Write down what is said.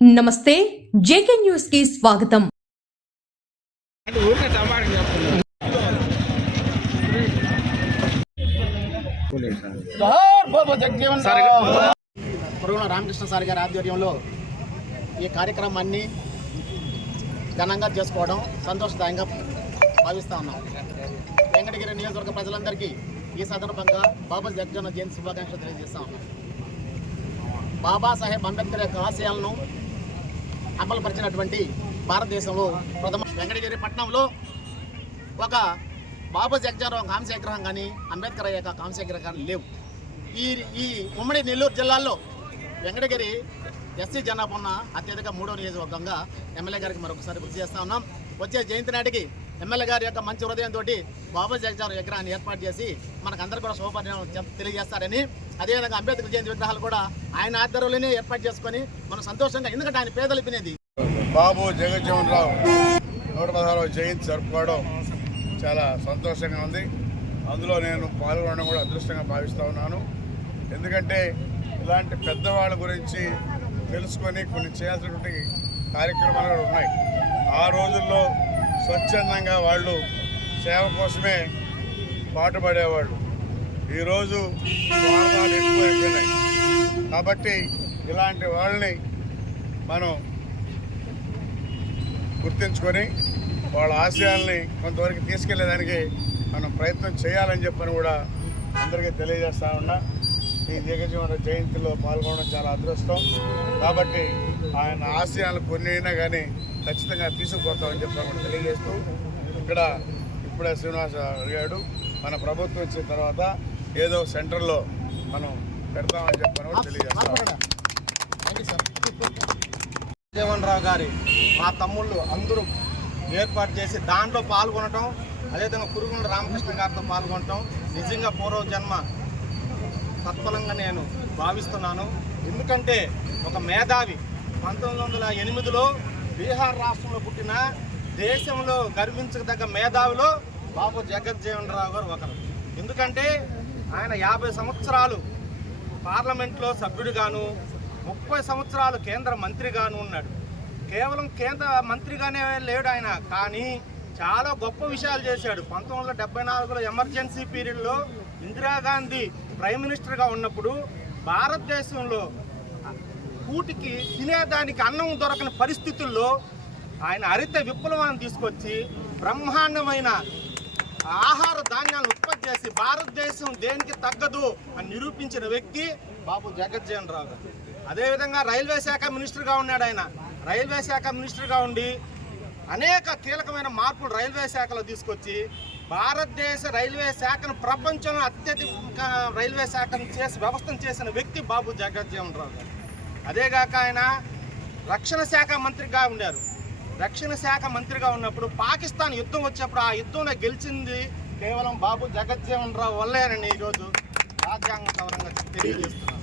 నమస్తే, JK news కి స్వాగతం. పురుగుల రామకృష్ణ సార్ గారి ఆధ్వర్యంలో ఈ కార్యక్రమాన్ని ఘనంగా చేసుకోవడం సంతోషదాయంగా భావిస్తూ ఉన్నాం. వెంకటగిరి నియోజకవర్గ ప్రజలందరికీ ఈ సందర్భంగా బాబా జగజ్జీవన్ జయంతి శుభాకాంక్షలు తెలియజేస్తూ ఉన్నాం. బాబాసాహెబ్ అంబేద్కర్ యొక్క ఆశయాలను అమలుపరిచినటువంటి భారతదేశంలో ప్రథమ వెంకటగిరి పట్టణంలో ఒక బాబా జగజ్జీవన్ కాంస్య విగ్రహం కానీ అంబేద్కర్ యొక్క కాంస్య విగ్రహాలు లేవు. ఈ ఉమ్మడి నెల్లూరు జిల్లాలో వెంకటగిరి ఎస్సీ జనాభా ఉన్న అత్యధిక 3వ నియోజకవర్గంగా ఎమ్మెల్యే గారికి మరొకసారి గుర్తు చేస్తూ ఉన్నాం. వచ్చే జయంతి నాటికి ఎమ్మెల్యే గారి యొక్క మంచి హృదయంతో బాబా జగజ్జీవన్ విగ్రహాన్ని ఏర్పాటు చేసి మనకందరూ కూడా శుభపరిణామం తెలియజేస్తారని, అదేవిధంగా అంబేద్కర్ జయంతి విగ్రహాలు కూడా ఆయన ఆధ్వర్యంలోనే ఏర్పాటు చేసుకొని మనం సంతోషంగా, ఎందుకంటే ఆయన పేదలు పినేది. బాబు జగజ్జీవన్ రావు 116వ జయంతి జరుపుకోవడం చాలా సంతోషంగా ఉంది. అందులో నేను పాల్గొనడం కూడా అదృష్టంగా భావిస్తూ ఉన్నాను. ఎందుకంటే ఇలాంటి పెద్దవాళ్ళ గురించి తెలుసుకొని కొన్ని చేయాల్సినటువంటి కార్యక్రమాలు కూడా ఉన్నాయి. ఆ రోజుల్లో స్వచ్ఛందంగా వాళ్ళు సేవ కోసమే పాటుపడేవాళ్ళు. ఈరోజు స్వార్థాలు ఎక్కువైపోయినాయి. కాబట్టి ఇలాంటి వాళ్ళని మనం గుర్తించుకొని వాళ్ళ ఆశయాల్ని కొంతవరకు తీసుకెళ్లేదానికి మనం ప్రయత్నం చేయాలని చెప్పని కూడా అందరికీ తెలియజేస్తా ఉన్నా. ఈ జగజ్జీవన్ జయంతిలో పాల్గొనడం చాలా అదృష్టం. కాబట్టి ఆయన ఆశయాలు కొన్ని అయినా కానీ ఖచ్చితంగా తీసుకుపోతామని చెప్పని కూడా తెలియజేస్తూ, ఇక్కడ ఇప్పుడే శ్రీనివాస్ అడిగాడు, మన ప్రభుత్వం వచ్చిన తర్వాత ఏదో సెంటర్లో మనం పెడతామని చెప్పని కూడా తెలియజేస్తాం. జగజ్జీవన్ రావు గారి మా తమ్ముళ్ళు అందరూ ఏర్పాటు చేసి దాంట్లో పాల్గొనటం, అదేవిధంగా పురుగుల రామకృష్ణ గారితో పాల్గొనటం నిజంగా పూర్వజన్మ సత్ఫలంగా నేను భావిస్తున్నాను. ఎందుకంటే ఒక మేధావి 1908లో బీహార్ రాష్ట్రంలో పుట్టిన దేశంలో గర్వించదగ్గ మేధావిలో బాబు జగజ్జీవన్ రావు గారు ఒకరు. ఎందుకంటే ఆయన 50 సంవత్సరాలు పార్లమెంట్లో సభ్యుడిగాను, 30 సంవత్సరాలు కేంద్ర మంత్రిగాను ఉన్నాడు. కేవలం కేంద్ర మంత్రిగానే లేడు ఆయన, కానీ చాలా గొప్ప విషయాలు చేశాడు. 1974లో ఎమర్జెన్సీ పీరియడ్లో ఇందిరాగాంధీ ప్రైమ్ మినిస్టర్గా ఉన్నప్పుడు భారతదేశంలో కూటికి తినేదానికి అన్నం దొరకని పరిస్థితుల్లో ఆయన హరిత విప్లవాన్ని తీసుకొచ్చి బ్రహ్మాండమైన ఆహార ధాన్యాలను ఉత్పత్తి చేసి భారతదేశం దేనికి తగ్గదు అని నిరూపించిన వ్యక్తి బాబు జగజ్జీవన్ రావు గారు. అదేవిధంగా రైల్వే శాఖ మినిస్టర్గా ఉన్నాడు ఆయన. రైల్వే శాఖ మినిస్టర్గా ఉండి అనేక కీలకమైన మార్పులు రైల్వే శాఖలో తీసుకొచ్చి భారతదేశ రైల్వే శాఖను ప్రపంచంలో అత్యధిక రైల్వే శాఖను వ్యవస్థను చేసిన వ్యక్తి బాబు జగజ్జీవన్ రావు గారు. అదేగాక ఆయన రక్షణ శాఖ మంత్రిగా ఉన్నారు. రక్షణ శాఖ మంత్రిగా ఉన్నప్పుడు పాకిస్తాన్ యుద్ధం వచ్చినప్పుడు ఆ యుద్ధంలో గెలిచింది కేవలం బాబు జగజ్జీవన్ రావు వల్లేనని ఈరోజు రాజ్యాంగ సవరంగా తెలియజేస్తున్నారు.